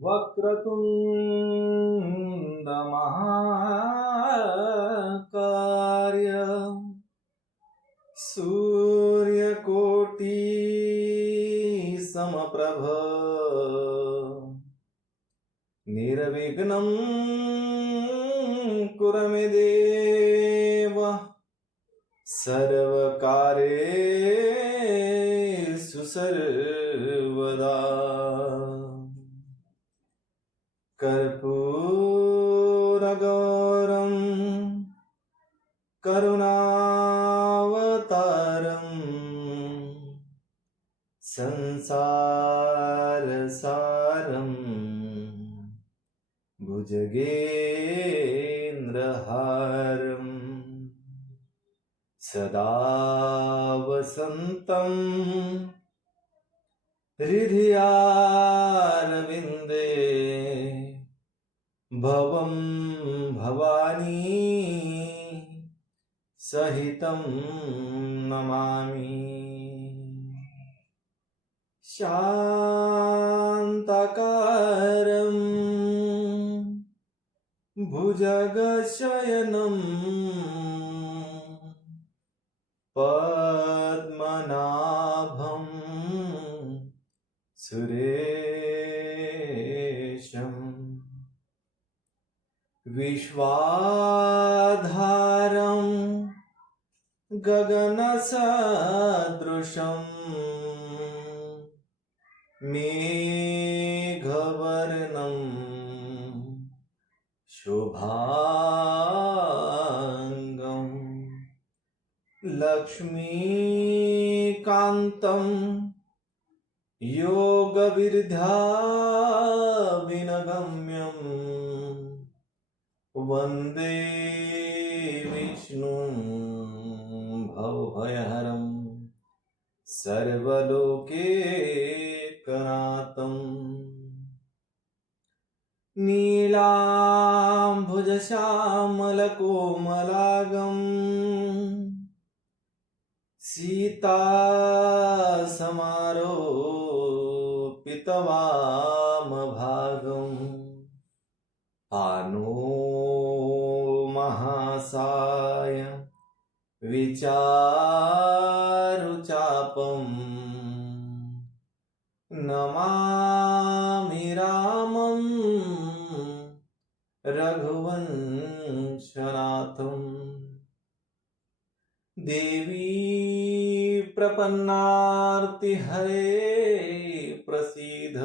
वक्रतुंड महाकाय सूर्यकोटि समप्रभ निर्विघ्नं कुरु मे देव सर्वकार्येषु सर्वदा। कर्पूरगौरं करुणावतारं संसारसारं भुजगेन्द्रहारं सदा वसन्तं हृदयारविन्दे भवं भवानी सहितं नमामि। शान्ताकारं भुजगशयनं पद्मनाभं सुरेशं विश्वाधारं गगनसदृशं मेघवर्णं शुभांगं लक्ष्मीकान्तं योगविद्याविनगम्यं वन्दे विष्णुं भवभयहरं सर्वलोकैकनाथं। नीलाम्भुजश्यामलकोमलांगं सीतासमारोपितवामभागं पानो महासाय विचारुचापं नमामि रामं रघुवंशनाथं। देवी प्रपन्नार्तिहरे प्रसीद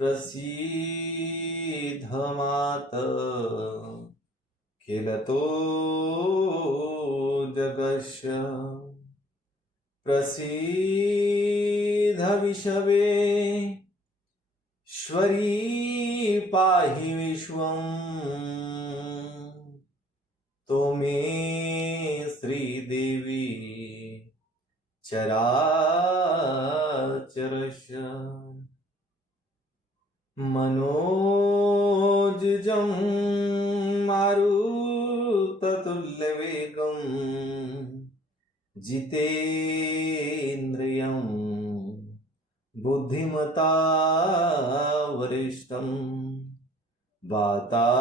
प्रसीद माता खिलतो जगस्य प्रसीद विषवे ईश्वरी पाहि विश्वं त्वमेव श्रीदेवी चराचरस्य मनोजं मारुततुल्यवेगं जितेन्द्रियं बुद्धिमता वरिष्ठं वातात्मजं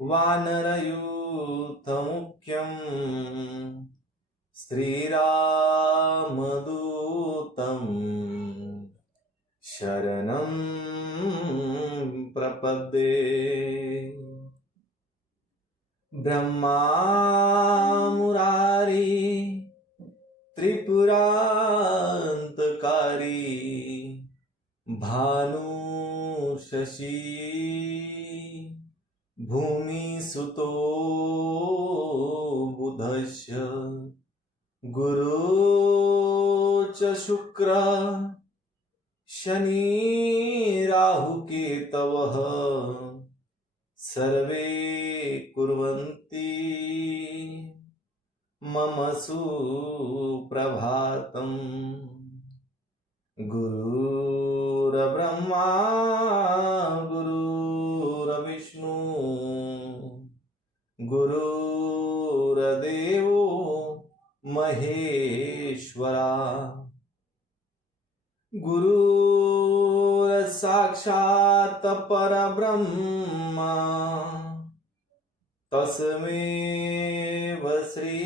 वानरयूथमुख्यं श्रीरामदूतं शरणं प्रपद्ये। ब्रह्मा मुरारी त्रिपुरान्तकारी भानु शशि भूमिसुतो बुधस्य गुरु च शुक्र शनि राहुकेतवः सर्वे कुर्वन्ति मम सुप्रभातं। गुरुर्ब्रह्मा गुरुर्विष्णु गुरुर्देवो महेश्वरा। गुरुर् साक्षात् परब्रह्म तस्मै श्री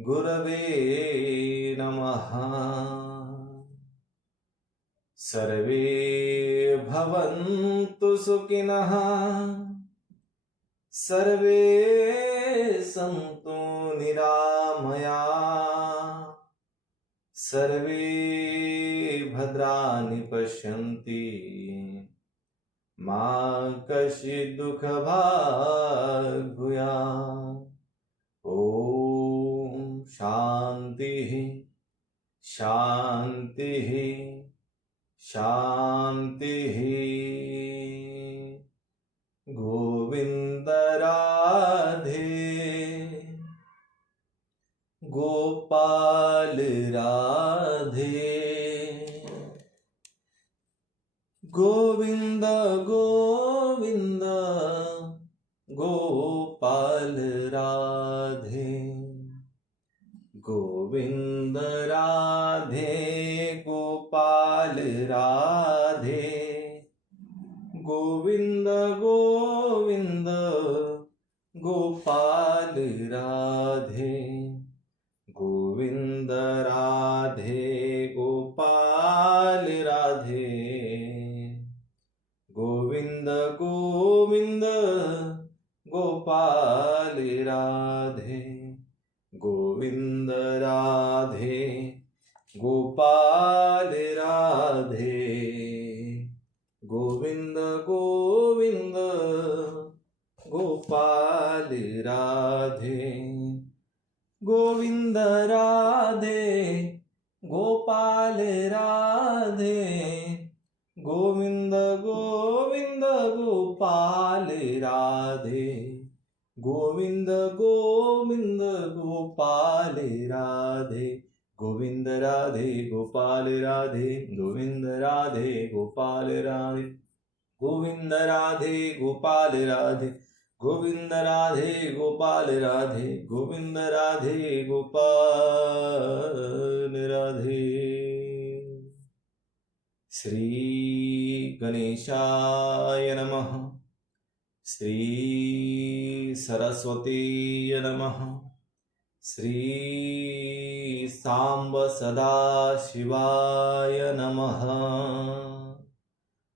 गुरवे नमः। सर्वे भवन्तु सुखिनः, सर्वे सन्तु निरामया, सर्वे भद्राणि पश्यन्ति, मा कश्चित् दुःखभाग् भूयात्। ॐ शान्तिः शान्तिः शान्तिः। गोविन्द राधे गोपाल राधे, गोविंद गोविंद गोपाल राधे, गोविंद राधे गोपाल राधे, गोविंद गोविंद गोपाल राधे, गोविंद राधे गोपाल राधे, गोविंद गोविंद गोपाल राधे, गोविंद राधे गोपाल राधे, गोविंद गोविंद गोपाल राधे, गोविंद राधे गोपाल राधे, गोविंद गोविंद गोपाल राधे, गोविंद गोविंद गोपाल राधे, गोविंद राधे गोपाल राधे, गोविंद राधे गोपाल राधे, गोविंद राधे गोपाल राधे, गोविंद राधे गोपाल राधे, गोविंद राधे गोपाल राधे। श्री गणेशाय नमः, श्री सरस्वतीय नमः, श्री सांब सदाशिवाय नमः।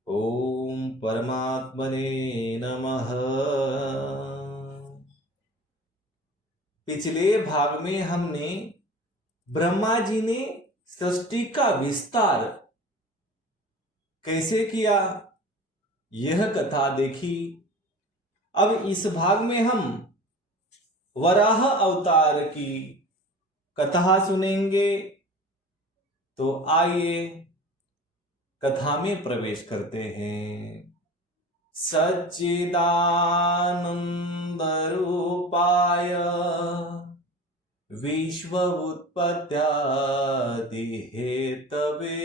ओम परमात्मने नमः। पिछले भाग में हमने ब्रह्मा जी ने सृष्टि का विस्तार कैसे किया यह कथा देखी। अब इस भाग में हम वराह अवतार की कथा सुनेंगे। तो आइए कथा में प्रवेश करते हैं। सच्चिदानंद रूपाय विश्व उत्पत्त्यादि हेतवे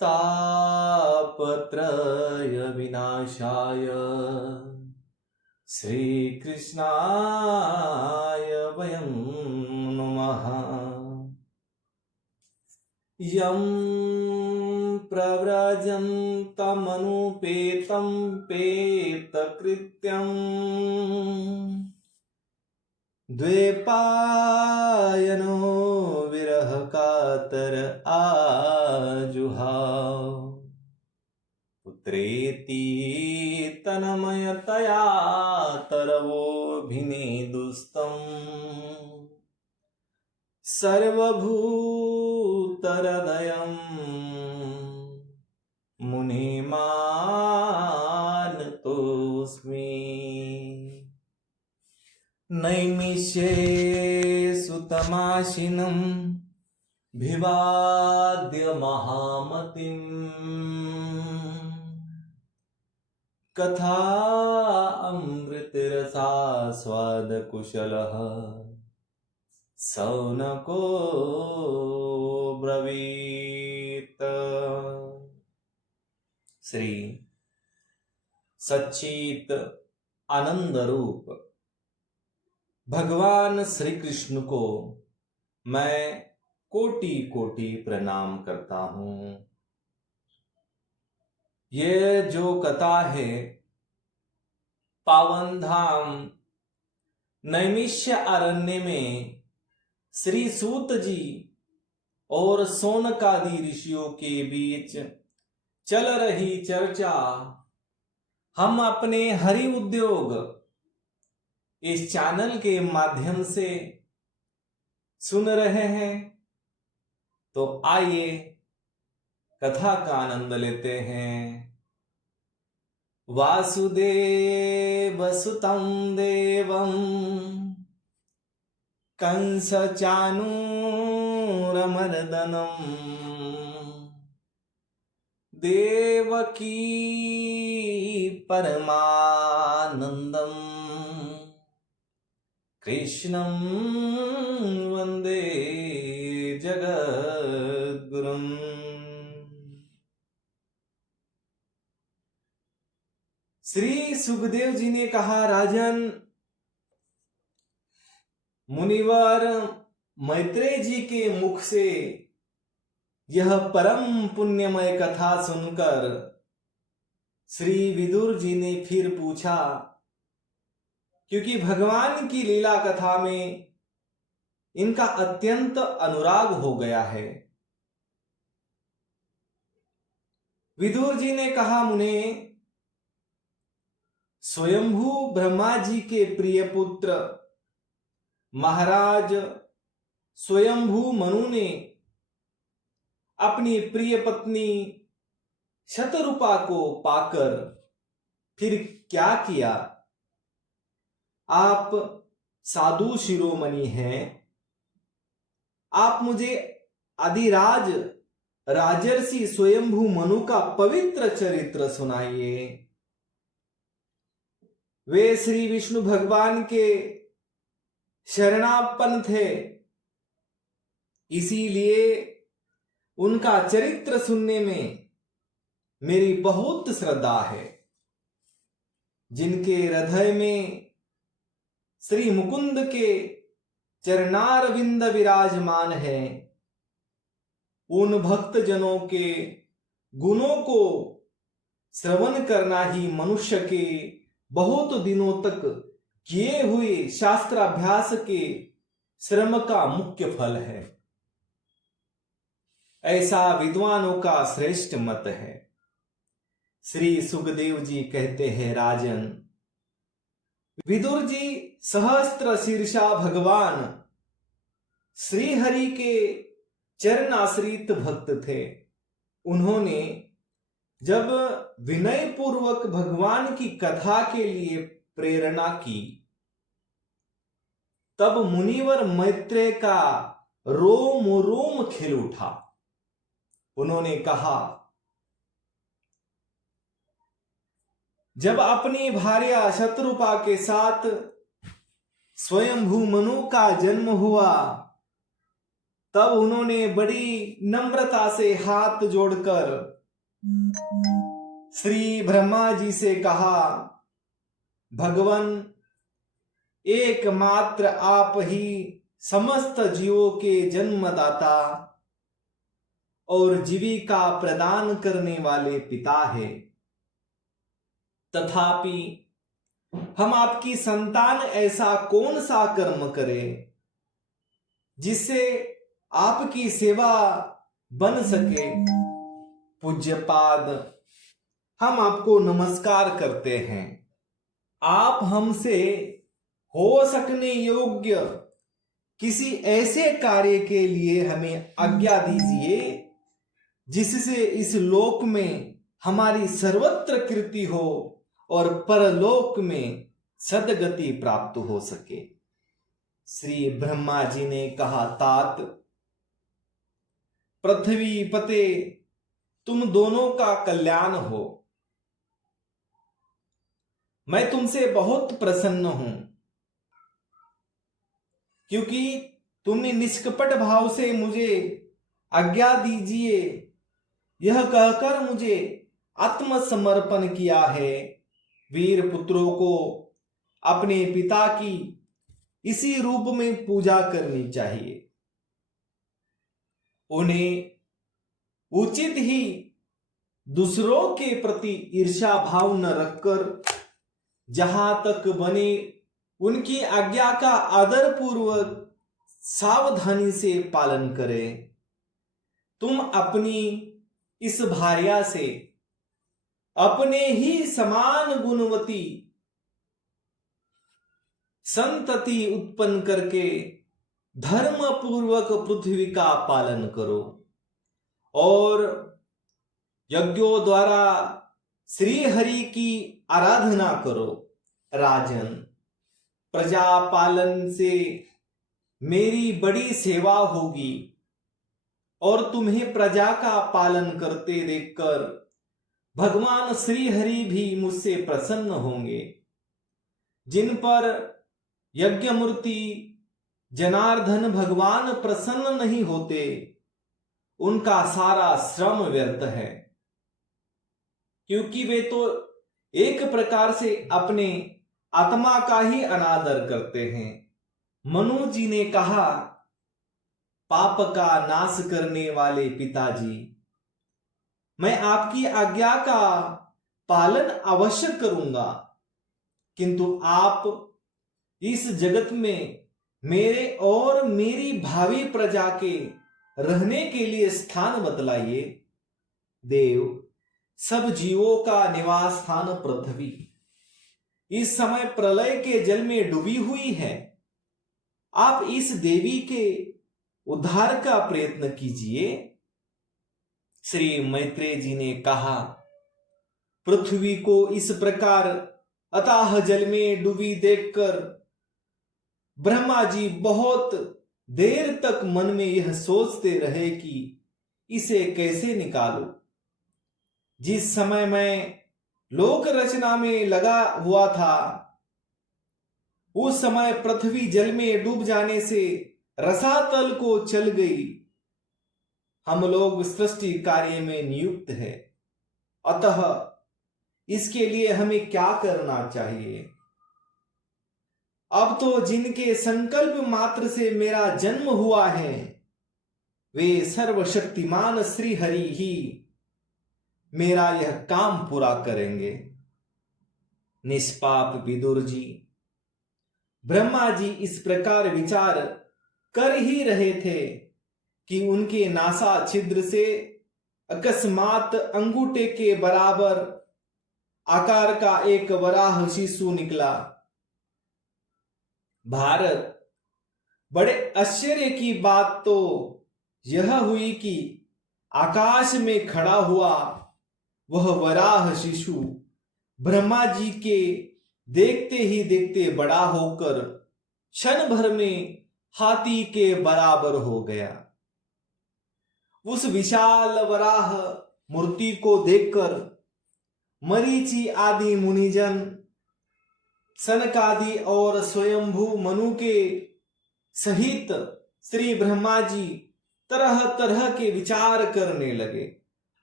तापत्रय विनाशाय श्री कृष्णाय वयं नमः। यं प्रव्रजन्तमनुपेतं पेतकृत्यं द्वैपायनो विरह कातर आजुहाव पुत्रेति तन्मयतया तरवोऽभिनेदुस्तम् सर्वभूतहृदयं मुनिमानतोऽस्मि। नैमिषे सुतमाशिनं भिवाद्य महामतिम् कथा अमृतरसास्वादकुशलः सौनको ब्रवीत। श्री सच्चित आनंद रूप भगवान श्री कृष्ण को मैं कोटि कोटि प्रणाम करता हूं। ये जो कथा है पावन धाम नैमिष्य अरण्य में श्री सूत जी और शौनकादि ऋषियों के बीच चल रही चर्चा हम अपने हरि उद्योग इस चैनल के माध्यम से सुन रहे हैं। तो आइए कथा का आनंद लेते हैं। वासुदेव सुतं देवं कंस चाणूरमर्दनम् देवकी परमानंदम कृष्णं वंदे जगद्गुरुम्। श्री सुखदेव जी ने कहा, राजन, मुनिवर मैत्रेय जी के मुख से यह परम पुण्यमय कथा सुनकर श्री विदुर जी ने फिर पूछा, क्योंकि भगवान की लीला कथा में इनका अत्यंत अनुराग हो गया है। विदुर जी ने कहा, मुने, स्वयंभू ब्रह्मा जी के प्रिय पुत्र महाराज स्वयंभू मनु ने अपनी प्रिय पत्नी शतरूपा को पाकर फिर क्या किया? आप साधु शिरोमणि हैं, आप मुझे आदिराज राजर्षि स्वयंभू मनु का पवित्र चरित्र सुनाइए। वे श्री विष्णु भगवान के शरणापन्न थे, इसीलिए उनका चरित्र सुनने में मेरी बहुत श्रद्धा है। जिनके हृदय में श्री मुकुंद के चरणारविंद विराजमान है, उन भक्त जनों के गुणों को श्रवण करना ही मनुष्य के बहुत दिनों तक किए हुए शास्त्राभ्यास के श्रम का मुख्य फल है, ऐसा विद्वानों का श्रेष्ठ मत है। श्री सुखदेव जी कहते हैं, राजन, विदुर जी सहस्त्र शीर्षा भगवान श्री हरि के चरणाश्रित भक्त थे। उन्होंने जब विनय पूर्वक भगवान की कथा के लिए प्रेरणा की, तब मुनिवर मैत्रेय का रोम रोम खिल उठा। उन्होंने कहा, जब अपनी भार्या शतरूपा के साथ स्वयंभू मनु का जन्म हुआ, तब उन्होंने बड़ी नम्रता से हाथ जोड़कर श्री ब्रह्मा जी से कहा, भगवन, एकमात्र आप ही समस्त जीवों के जन्मदाता और जीविका प्रदान करने वाले पिता है। तथापि हम आपकी संतान ऐसा कौन सा कर्म करें जिससे आपकी सेवा बन सके? पूज्यपाद, हम आपको नमस्कार करते हैं। आप हमसे हो सकने योग्य किसी ऐसे कार्य के लिए हमें आज्ञा दीजिए जिससे इस लोक में हमारी सर्वत्र कीर्ति हो और परलोक में सद्गति प्राप्त हो सके। श्री ब्रह्मा जी ने कहा, तात, पृथ्वी पते, तुम दोनों का कल्याण हो। मैं तुमसे बहुत प्रसन्न हूं, क्योंकि तुमने निष्कपट भाव से मुझे आज्ञा दीजिए यह कहकर मुझे आत्मसमर्पण किया है। वीर पुत्रों को अपने पिता की इसी रूप में पूजा करनी चाहिए। उन्हें उचित ही दूसरों के प्रति ईर्ष्या भाव न रखकर जहां तक बने उनकी आज्ञा का आदर पूर्वक सावधानी से पालन करें। तुम अपनी इस भार्या से अपने ही समान गुणवती संतति उत्पन्न करके धर्म पूर्वक पृथ्वी का पालन करो और यज्ञों द्वारा श्री हरि की आराधना करो। राजन, प्रजा पालन से मेरी बड़ी सेवा होगी और तुम्हें प्रजा का पालन करते देखकर भगवान श्री हरि भी मुझसे प्रसन्न होंगे। जिन पर यज्ञमूर्ति जनार्दन भगवान प्रसन्न नहीं होते उनका सारा श्रम व्यर्थ है, क्योंकि वे तो एक प्रकार से अपने आत्मा का ही अनादर करते हैं। मनु जी ने कहा, पाप का नाश करने वाले पिताजी, मैं आपकी आज्ञा का पालन अवश्य करूंगा, किंतु आप इस जगत में मेरे और मेरी भावी प्रजा के रहने के लिए स्थान बतलाइए। देव, सब जीवों का निवास स्थान पृथ्वी इस समय प्रलय के जल में डूबी हुई है। आप इस देवी के उद्धार का प्रयत्न कीजिए। श्री मैत्रेय जी ने कहा, पृथ्वी को इस प्रकार अथाह जल में डूबी देखकर ब्रह्मा जी बहुत देर तक मन में यह सोचते रहे कि इसे कैसे निकालूं। जिस समय मैं लोक रचना में लगा हुआ था उस समय पृथ्वी जल में डूब जाने से रसातल को चल गई। हम लोग सृष्टि कार्य में नियुक्त है, अतः इसके लिए हमें क्या करना चाहिए? अब तो जिनके संकल्प मात्र से मेरा जन्म हुआ है वे सर्वशक्तिमान श्री हरि ही मेरा यह काम पूरा करेंगे। निष्पाप विदुर जी, ब्रह्मा जी इस प्रकार विचार कर ही रहे थे कि उनके नासा छिद्र से अकस्मात अंगूठे के बराबर आकार का एक वराह शिशु निकला। भारत, बड़े आश्चर्य की बात तो यह हुई कि आकाश में खड़ा हुआ वह वराह शिशु ब्रह्मा जी के देखते ही देखते बड़ा होकर क्षण भर में हाथी के बराबर हो गया। उस विशाल वराह मूर्ति को देखकर मरीचि आदि मुनिजन, सनकादि और स्वयंभू मनु के सहित श्री ब्रह्मा जी तरह तरह के विचार करने लगे।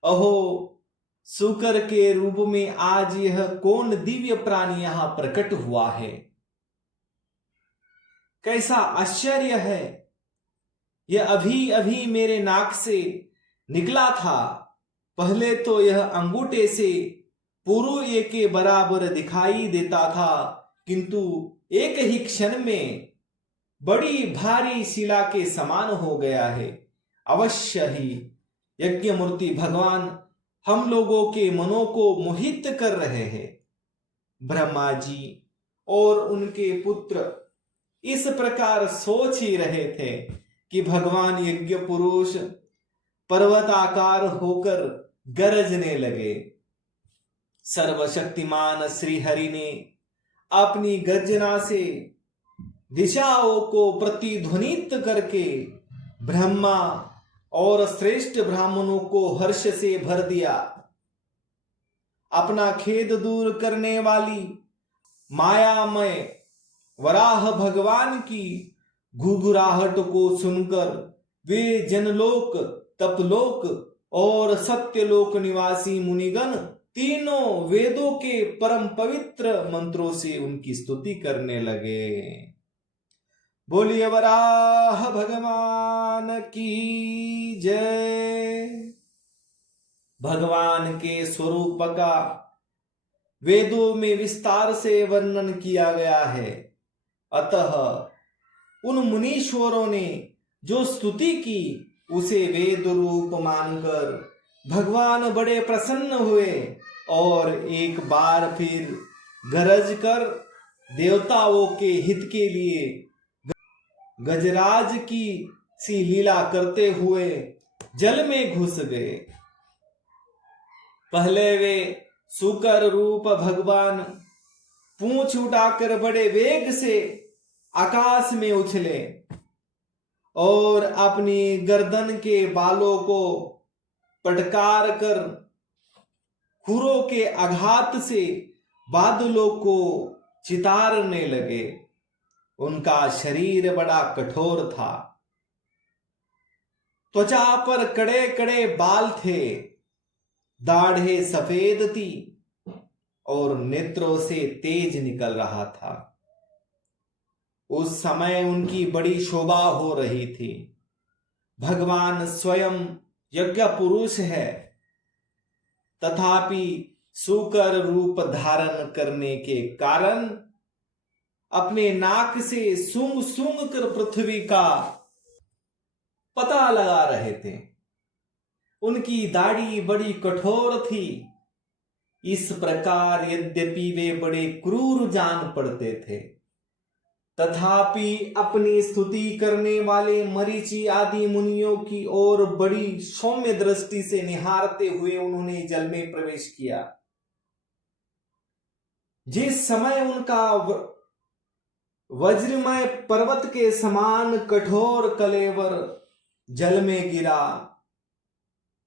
अहो, शुकर के रूप में आज यह कौन दिव्य प्राणी यहां प्रकट हुआ है? कैसा आश्चर्य है! यह अभी अभी मेरे नाक से निकला था। पहले तो यह अंगूठे से पुरु के बराबर दिखाई देता था, किंतु एक ही क्षण में बड़ी भारी शिला के समान हो गया है। अवश्य ही यज्ञमूर्ति भगवान हम लोगों के मनों को मोहित कर रहे हैं। ब्रह्मा जी और उनके पुत्र इस प्रकार सोच ही रहे थे कि भगवान यज्ञ पुरुष पर्वताकार होकर गरजने लगे। सर्वशक्तिमान श्री हरि ने अपनी गर्जना से दिशाओं को प्रतिध्वनित करके ब्रह्मा और श्रेष्ठ ब्राह्मणों को हर्ष से भर दिया। अपना खेद दूर करने वाली मायामय वराह भगवान की घुघुराहट को सुनकर वे जनलोक, तपलोक और सत्यलोक निवासी मुनिगण तीनों वेदों के परम पवित्र मंत्रों से उनकी स्तुति करने लगे। बोलिए वराह भगवान भगवान की जय। भगवान के स्वरूप का वेदों में विस्तार से वर्णन किया गया है। अतः उन मुनीश्वरों ने जो स्तुति की उसे वेद रूप मानकर भगवान बड़े प्रसन्न हुए और एक बार फिर गरज कर देवताओं के हित के लिए गजराज की सी लीला करते हुए जल में घुस गए। पहले वे सुकर रूप भगवान पूंछ उठाकर बड़े वेग से आकाश में उछले और अपनी गर्दन के बालों को पटकार कर खुरों के आघात से बादलों को चितारने लगे। उनका शरीर बड़ा कठोर था, त्वचा पर कड़े कड़े बाल थे, दाढ़ें सफेद थी और नेत्रों से तेज निकल रहा था। उस समय उनकी बड़ी शोभा हो रही थी। भगवान स्वयं यज्ञ पुरुष है, तथापि सूकर रूप धारण करने के कारण अपने नाक से सूंघ सूंघ कर पृथ्वी का पता लगा रहे थे। उनकी दाढ़ी बड़ी कठोर थी। इस प्रकार यद्यपि वे बड़े क्रूर जान पड़ते थे, तथापि अपनी स्तुति करने वाले मरीचि आदि मुनियों की ओर बड़ी सौम्य दृष्टि से निहारते हुए उन्होंने जल में प्रवेश किया। जिस समय उनका वज्रमय पर्वत के समान कठोर कलेवर जल में गिरा,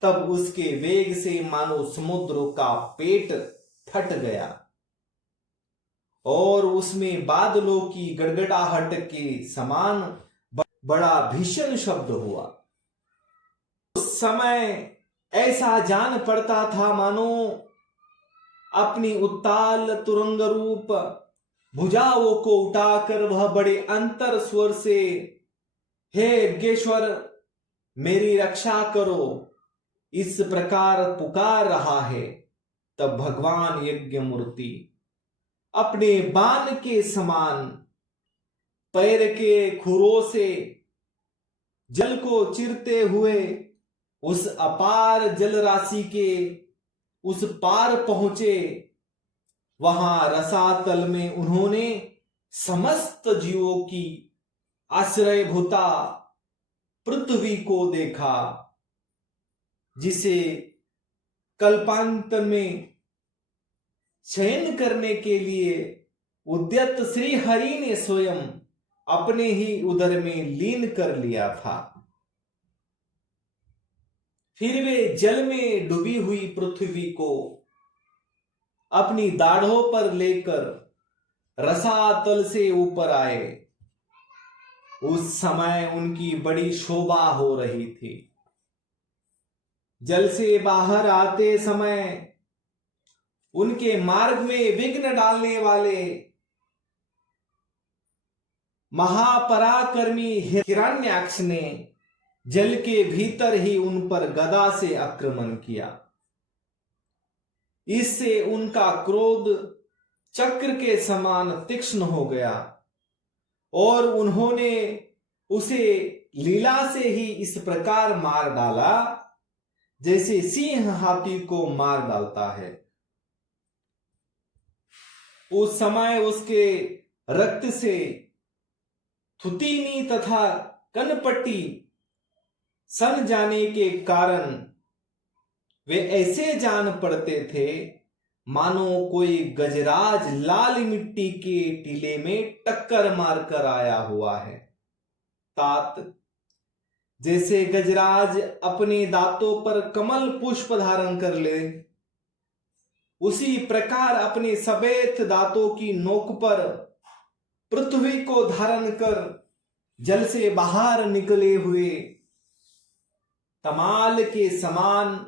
तब उसके वेग से मानो समुद्र का पेट फट गया और उसमें बादलों की गड़गड़ाहट के समान बड़ा भीषण शब्द हुआ। उस समय ऐसा जान पड़ता था मानो अपनी उत्ताल तुरंग रूप भुजाओं को उठाकर वह बड़े अंतर स्वर से, हे यज्ञेश्वर मेरी रक्षा करो, इस प्रकार पुकार रहा है। तब भगवान यज्ञ मूर्ति अपने बाण के समान पैर के खुरों से जल को चीरते हुए उस अपार जल राशि के उस पार पहुंचे। वहां रसातल में उन्होंने समस्त जीवों की आश्रयभूता पृथ्वी को देखा, जिसे कल्पांत में शयन करने के लिए उद्यत श्री हरि ने स्वयं अपने ही उदर में लीन कर लिया था। फिर वे जल में डूबी हुई पृथ्वी को अपनी दाढ़ों पर लेकर रसातल से ऊपर आए। उस समय उनकी बड़ी शोभा हो रही थी। जल से बाहर आते समय उनके मार्ग में विघ्न डालने वाले महापराक्रमी हिरण्याक्ष ने जल के भीतर ही उन पर गदा से आक्रमण किया। इससे उनका क्रोध चक्र के समान तीक्ष्ण हो गया और उन्होंने उसे लीला से ही इस प्रकार मार डाला जैसे सिंह हाथी को मार डालता है। उस समय उसके रक्त से थुतीनी तथा कनपट्टी सन जाने के कारण वे ऐसे जान पड़ते थे मानो कोई गजराज लाल मिट्टी के टीले में टक्कर मारकर आया हुआ है। तात जैसे गजराज अपने दांतों पर कमल पुष्प धारण कर ले, उसी प्रकार अपने सफेद दांतों की नोक पर पृथ्वी को धारण कर जल से बाहर निकले हुए तमाल के समान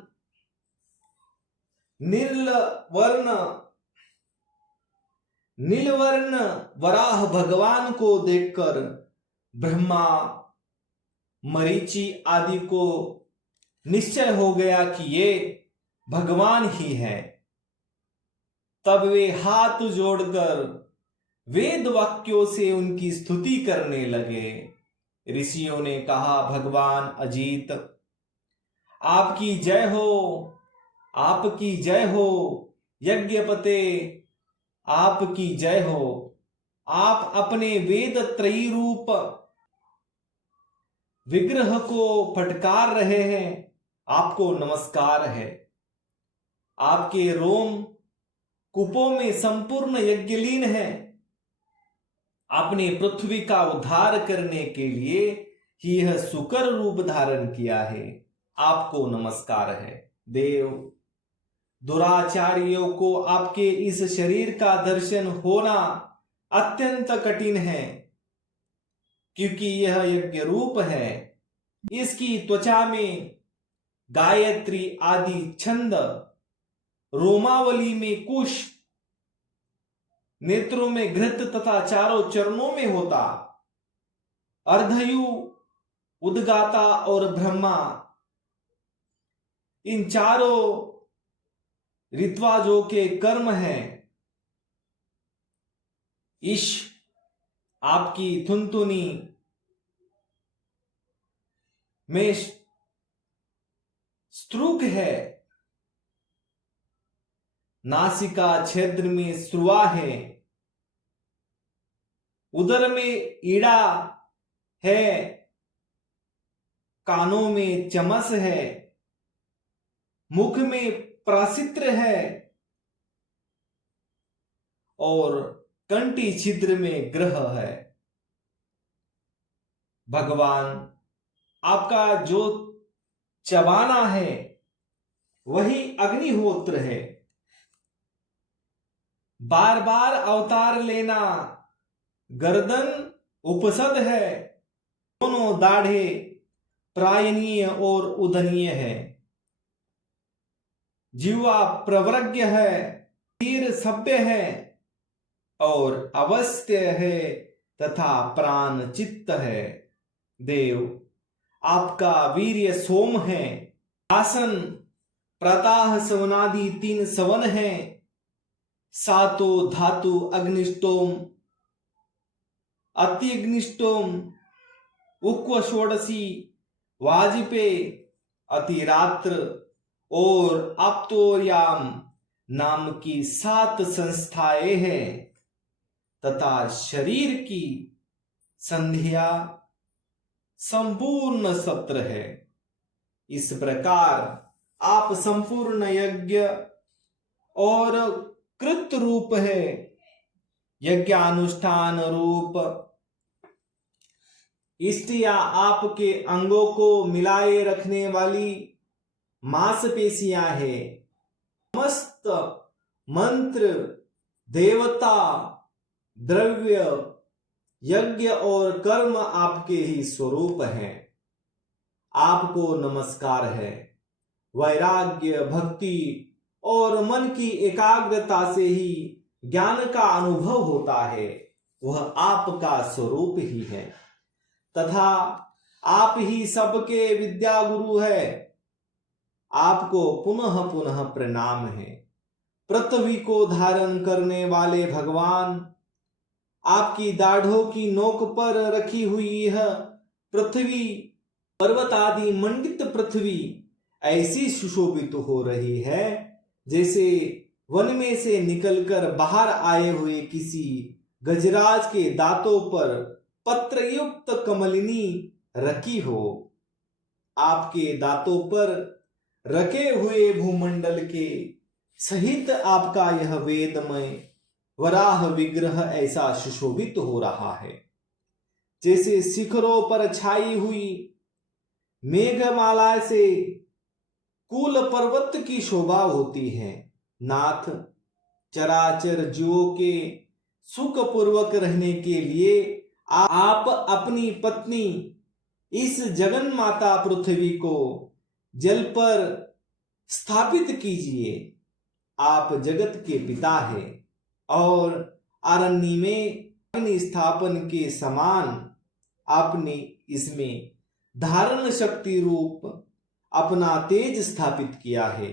नीलवर्ण वराह भगवान को देखकर ब्रह्मा मरीचि आदि को निश्चय हो गया कि ये भगवान ही है। तब वे हाथ जोड़कर वेद वाक्यों से उनकी स्तुति करने लगे। ऋषियों ने कहा, भगवान अजीत, आपकी जय हो, आपकी जय हो। यज्ञपते, आपकी जय हो। आप अपने वेद त्रयी रूप विग्रह को फटकार रहे हैं, आपको नमस्कार है। आपके रोम कूपों में संपूर्ण यज्ञलीन है। आपने पृथ्वी का उद्धार करने के लिए ही यह सुकर रूप धारण किया है, आपको नमस्कार है। देव, दुराचारियों को आपके इस शरीर का दर्शन होना अत्यंत कठिन है, क्योंकि यह यज्ञ रूप है। इसकी त्वचा में गायत्री आदि छंद, रोमावली में कुश, नेत्रों में घृत तथा चारों चरणों में होता, अर्धयु, उद्गाता और ब्रह्मा, इन चारों ऋत्वाजों के कर्म हैं। ईश, आपकी थुनथुनी में स्त्रुक है। नासिका क्षेत्र में श्रुआ है। उदर में ईड़ा है। कानों में चमस है। मुख में प्रासित्र है और कंठी छिद्र में ग्रह है। भगवान, आपका जो चबाना है वही अग्निहोत्र है। बार बार अवतार लेना गर्दन उपसद है। दोनों दाढ़े प्रायनीय और उदनीय है। जीवा प्रवृग्य है, तीर सभ्य है और अवस्थ्य है तथा प्राण चित्त है। देव, आपका वीर्य सोम है। आसन प्रताह सवनादि 3 सवन है। सातो धातु अग्निष्टोम, अतिअग्निष्टोम, उक्व षोडशी, वाजिपे, अतिरात्र और आप्तोर्याम नाम की 7 संस्थाएं हैं तथा शरीर की संध्या संपूर्ण सत्र है। इस प्रकार आप संपूर्ण यज्ञ और कृत रूप है। यज्ञानुष्ठान रूप इष्टिया आपके अंगों को मिलाए रखने वाली मांसपेशियां है। समस्त मंत्र, देवता, द्रव्य, यज्ञ और कर्म आपके ही स्वरूप हैं। आपको नमस्कार है। वैराग्य, भक्ति और मन की एकाग्रता से ही ज्ञान का अनुभव होता है। वह आपका स्वरूप ही है तथा आप ही सबके विद्या गुरु है। आपको पुनः पुनः प्रणाम है। पृथ्वी को धारण करने वाले भगवान, आपकी दाढ़ों की नोक पर रखी हुई यह पृथ्वी, पर्वत आदि मंडित पृथ्वी ऐसी सुशोभित हो रही है जैसे वन में से निकलकर बाहर आए हुए किसी गजराज के दांतों पर पत्रयुक्त कमलिनी रखी हो। आपके दांतों पर रखे हुए भूमंडल के सहित आपका यह वेदमय वराह विग्रह ऐसा सुशोभित हो रहा है जैसे शिखरों पर छाई हुई मेघमाला से कुल पर्वत की शोभा होती है। नाथ, चराचर जीवों के सुख पूर्वक रहने के लिए आप अपनी पत्नी इस जगन माता पृथ्वी को जल पर स्थापित कीजिए। आप जगत के पिता हैं और अरण्य में अग्नि स्थापन के समान आपने इसमें धारण शक्ति रूप अपना तेज स्थापित किया है।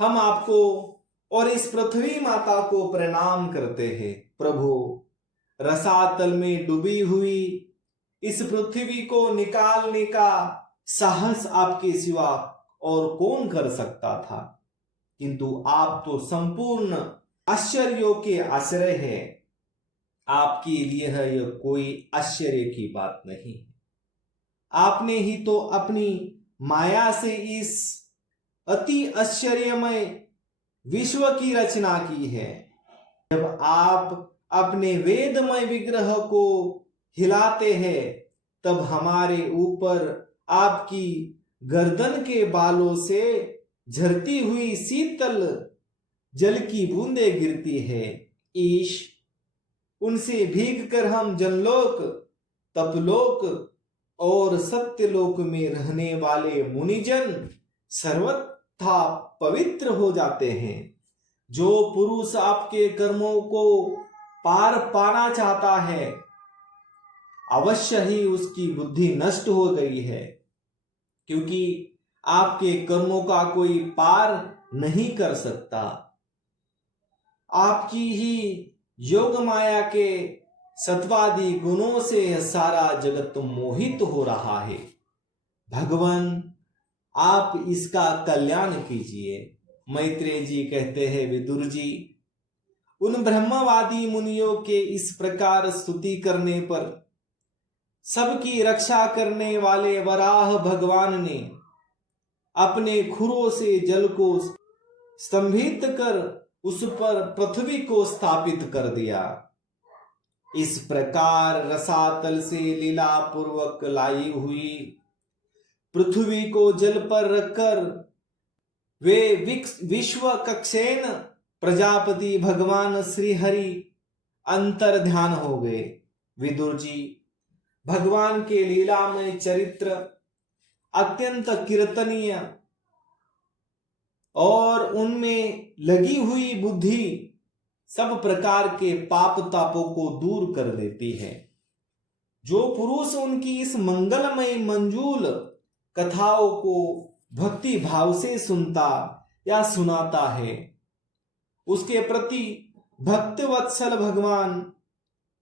हम आपको और इस पृथ्वी माता को प्रणाम करते हैं। प्रभु, रसातल में डूबी हुई इस पृथ्वी को निकालने का साहस आपके सिवा और कौन कर सकता था, किंतु आप तो संपूर्ण आश्चर्यों के आश्रय है। आपके लिए है यह कोई आश्चर्य की बात नहीं। आपने ही तो अपनी माया से इस अति आश्चर्यमय विश्व की रचना की है। जब आप अपने वेदमय विग्रह को हिलाते हैं, तब हमारे ऊपर आपकी गर्दन के बालों से झरती हुई शीतल जल की बूंदें गिरती है। ईश, उनसे भीग कर हम जनलोक, तपलोक और सत्यलोक में रहने वाले मुनिजन सर्वथा पवित्र हो जाते हैं। जो पुरुष आपके कर्मों को पार पाना चाहता है, अवश्य ही उसकी बुद्धि नष्ट हो गई है, क्योंकि आपके कर्मों का कोई पार नहीं कर सकता। आपकी ही योग माया के सत्वादि गुणों से सारा जगत मोहित हो रहा है। भगवान, आप इसका कल्याण कीजिए। मैत्रेय जी कहते हैं, विदुर जी, उन ब्रह्मवादी मुनियों के इस प्रकार स्तुति करने पर सबकी रक्षा करने वाले वराह भगवान ने अपने खुरों से जल को स्तंभित कर उस पर पृथ्वी को स्थापित कर दिया। इस प्रकार रसातल से लीला पूर्वक लाई हुई पृथ्वी को जल पर रखकर वे विश्व कक्षेन प्रजापति भगवान श्री हरि अंतर ध्यान हो गए। विदुर जी, भगवान के लीलामय चरित्र अत्यंत कीर्तनीय और उनमें लगी हुई बुद्धि सब प्रकार के पाप तापों को दूर कर देती है। जो पुरुष उनकी इस मंगलमय मंजूल कथाओं को भक्ति भाव से सुनता या सुनाता है, उसके प्रति भक्त वत्सल भगवान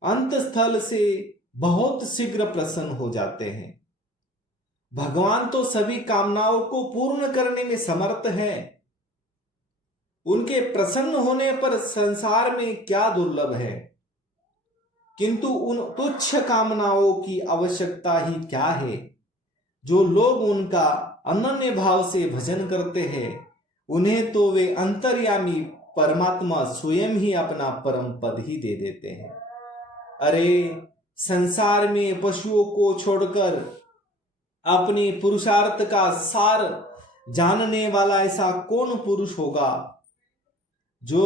अंतस्थल से बहुत शीघ्र प्रसन्न हो जाते हैं। भगवान तो सभी कामनाओं को पूर्ण करने में समर्थ है। उनके प्रसन्न होने पर संसार में क्या दुर्लभ है, किंतु उन तुच्छ कामनाओं की आवश्यकता ही क्या है। जो लोग उनका अनन्य भाव से भजन करते हैं, उन्हें तो वे अंतर्यामी परमात्मा स्वयं ही अपना परम पद ही दे देते हैं। अरे, संसार में पशुओं को छोड़कर अपने पुरुषार्थ का सार जानने वाला ऐसा कौन पुरुष होगा जो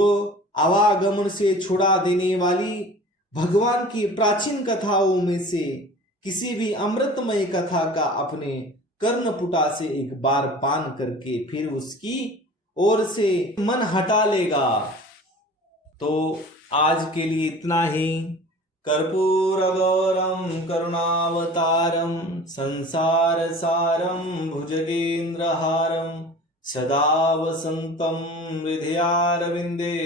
आवागमन से छुड़ा देने वाली भगवान की प्राचीन कथाओं में से किसी भी अमृतमय कथा का अपने कर्णपुटा से एक बार पान करके फिर उसकी ओर से मन हटा लेगा। तो आज के लिए इतना ही। कर्पूरगौरम करुणावतारम संसार सारम भुजगेन्द्रहारम सदा वसंतम हृदयारविंदे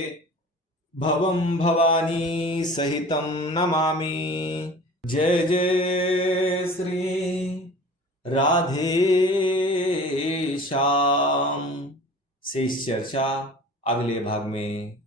भवम भवानी सहितम नमामि। जय जय श्री राधे श्याम। शेष चर्चा अगले भाग में